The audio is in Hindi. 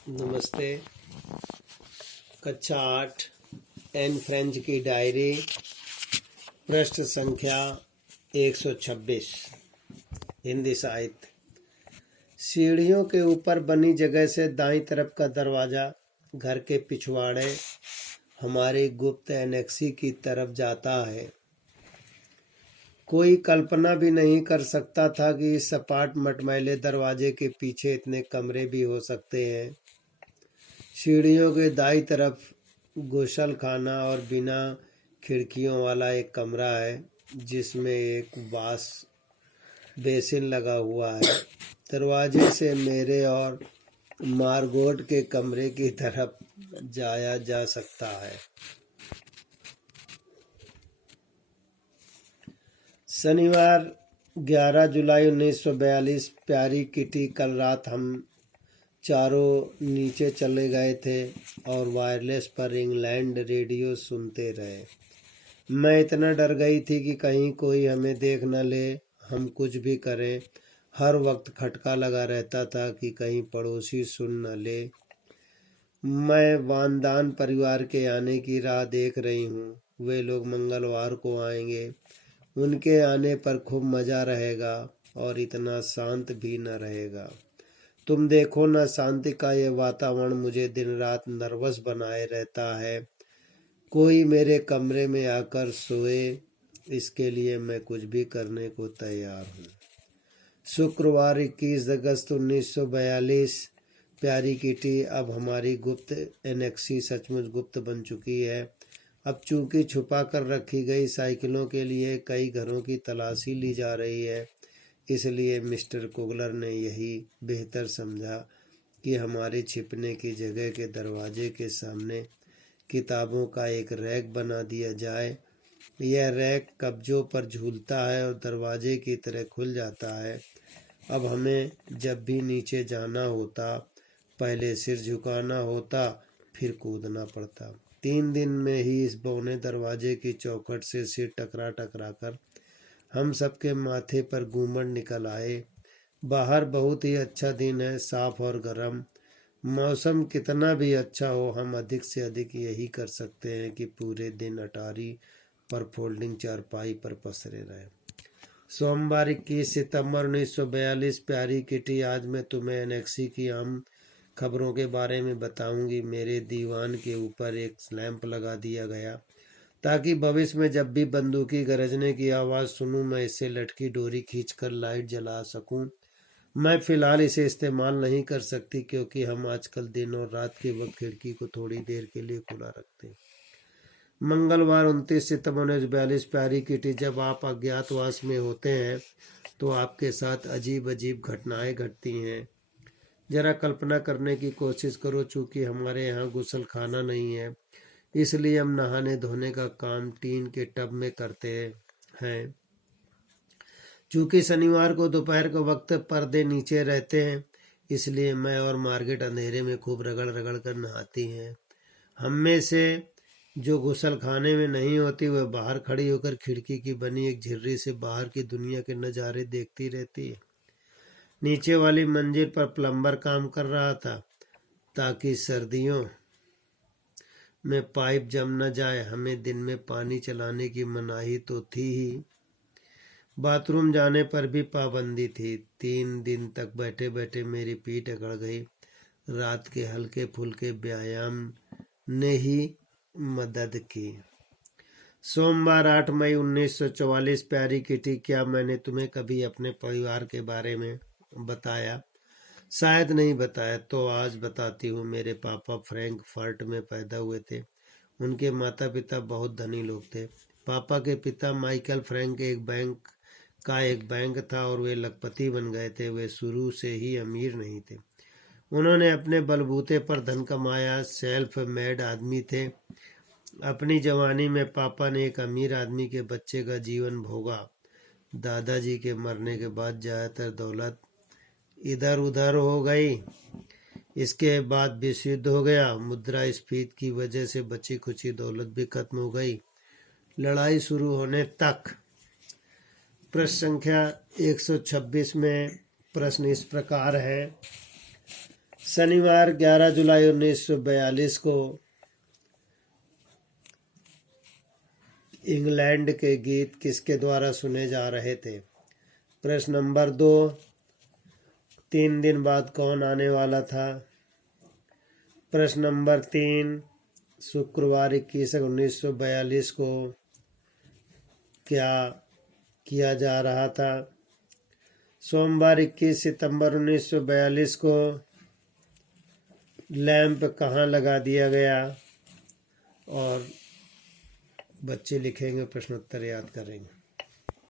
नमस्ते। कक्षा 8 एन फ्रेंच की डायरी, पृष्ठ संख्या 126। हिंदी साहित्य। सीढ़ियों के ऊपर बनी जगह से दाईं तरफ का दरवाज़ा घर के पिछवाड़े हमारी गुप्त एनेक्सी की तरफ जाता है। कोई कल्पना भी नहीं कर सकता था कि इस सपाट मटमैले दरवाजे के पीछे इतने कमरे भी हो सकते हैं। सीढ़ियों के दाईं तरफ गुसल खाना और बिना खिड़कियों वाला एक कमरा है, जिसमें एक वाश बेसिन लगा हुआ है। दरवाजे से मेरे और मार्गोट के कमरे की तरफ जाया जा सकता है। शनिवार 11 जुलाई 1942। प्यारी किटी, कल रात हम चारों नीचे चले गए थे और वायरलेस पर इंग्लैंड रेडियो सुनते रहे। मैं इतना डर गई थी कि कहीं कोई हमें देख न ले, हम कुछ भी करें। हर वक्त खटका लगा रहता था कि कहीं पड़ोसी सुन न ले। मैं वानदान परिवार के आने की राह देख रही हूँ। वे लोग मंगलवार को आएंगे। उनके आने पर खूब मज़ा रहेगा और इतना शांत भी न रहेगा। तुम देखो ना, शांति का ये वातावरण मुझे दिन रात नर्वस बनाए रहता है। कोई मेरे कमरे में आकर सोए, इसके लिए मैं कुछ भी करने को तैयार हूँ। शुक्रवार 21 अगस्त 1942। प्यारी किटी, अब हमारी गुप्त एनेक्सी सचमुच गुप्त बन चुकी है। अब चूंकि छुपा कर रखी गई साइकिलों के लिए कई घरों की तलाशी ली जा रही है, इसलिए मिस्टर कुगलर ने यही बेहतर समझा कि हमारे छिपने की जगह के दरवाजे के सामने किताबों का एक रैक बना दिया जाए। यह रैक कब्जों पर झूलता है और दरवाजे की तरह खुल जाता है। अब हमें जब भी नीचे जाना होता, पहले सिर झुकाना होता, फिर कूदना पड़ता। 3 दिन में ही इस बौने दरवाजे की चौखट से सिर टकरा टकरा कर हम सबके माथे पर घूमड़ निकल आए। बाहर बहुत ही अच्छा दिन है, साफ और गर्म। मौसम कितना भी अच्छा हो, हम अधिक से अधिक यही कर सकते हैं कि पूरे दिन अटारी पर फोल्डिंग चारपाई पर पसरे रहे। सोमवार 21 सितंबर 1942। प्यारी किटी, आज मैं तुम्हें एनेक्सी की आम खबरों के बारे में बताऊंगी। मेरे दीवान के ऊपर एक लैंप लगा दिया गया ताकि भविष्य में जब भी बंदूकी गरजने की आवाज़ सुनूं, मैं इससे लटकी डोरी खींचकर लाइट जला सकूं। मैं फ़िलहाल इसे इस्तेमाल नहीं कर सकती क्योंकि हम आजकल दिन और रात के वक्त खिड़की को थोड़ी देर के लिए खुला रखते हैं। मंगलवार 29 सितंबर 1942। प्यारी किटी, जब आप अज्ञातवास में होते हैं तो आपके साथ अजीब अजीब घटनाएं घटती हैं। जरा कल्पना करने की कोशिश करो। चूँकि हमारे यहाँ गुसल खाना नहीं है, इसलिए हम नहाने धोने का काम टीन के टब में करते हैं। चूँकि शनिवार को दोपहर के वक्त पर्दे नीचे रहते हैं, इसलिए मैं और मार्गेट अंधेरे में खूब रगड़ रगड़ कर नहाती हैं। हम में से जो गुसल खाने में नहीं होती, वह बाहर खड़ी होकर खिड़की की बनी एक झिर्री से बाहर की दुनिया के नज़ारे देखती रहती है। नीचे वाली मंजिल पर प्लम्बर काम कर रहा था ताकि सर्दियों में पाइप जम न जाए। हमें दिन में पानी चलाने की मनाही तो थी ही, बाथरूम जाने पर भी पाबंदी थी। 3 दिन तक बैठे बैठे मेरी पीठ अकड़ गई। रात के हल्के फुल्के व्यायाम ने ही मदद की। सोमवार 8 मई 1944। प्यारी किटी, क्या मैंने तुम्हें कभी अपने परिवार के बारे में बताया? शायद नहीं बताया, तो आज बताती हूँ। मेरे पापा फ्रैंकफर्ट में पैदा हुए थे। उनके माता पिता बहुत धनी लोग थे। पापा के पिता माइकल फ्रैंक एक बैंक था और वे लखपति बन गए थे। वे शुरू से ही अमीर नहीं थे, उन्होंने अपने बलबूते पर धन कमाया। सेल्फ मेड आदमी थे। अपनी जवानी में पापा ने एक अमीर आदमी के बच्चे का जीवन भोगा। दादाजी के मरने के बाद ज़्यादातर दौलत इधर उधर हो गई। इसके बाद विश्व युद्ध हो गया। मुद्रास्फीति की वजह से बची खुची दौलत भी खत्म हो गई। लड़ाई शुरू होने तक। प्रश्न संख्या 126 में प्रश्न इस प्रकार है। शनिवार 11 जुलाई 1942 को इंग्लैंड के गीत किसके द्वारा सुने जा रहे थे? प्रश्न नंबर 2, 3 दिन बाद कौन आने वाला था? प्रश्न नंबर 3, शुक्रवार 21/1942 को क्या किया जा रहा था? सोमवार 21 सितंबर 1942 को लैंप कहाँ लगा दिया गया? और बच्चे लिखेंगे, प्रश्नोत्तर याद करेंगे।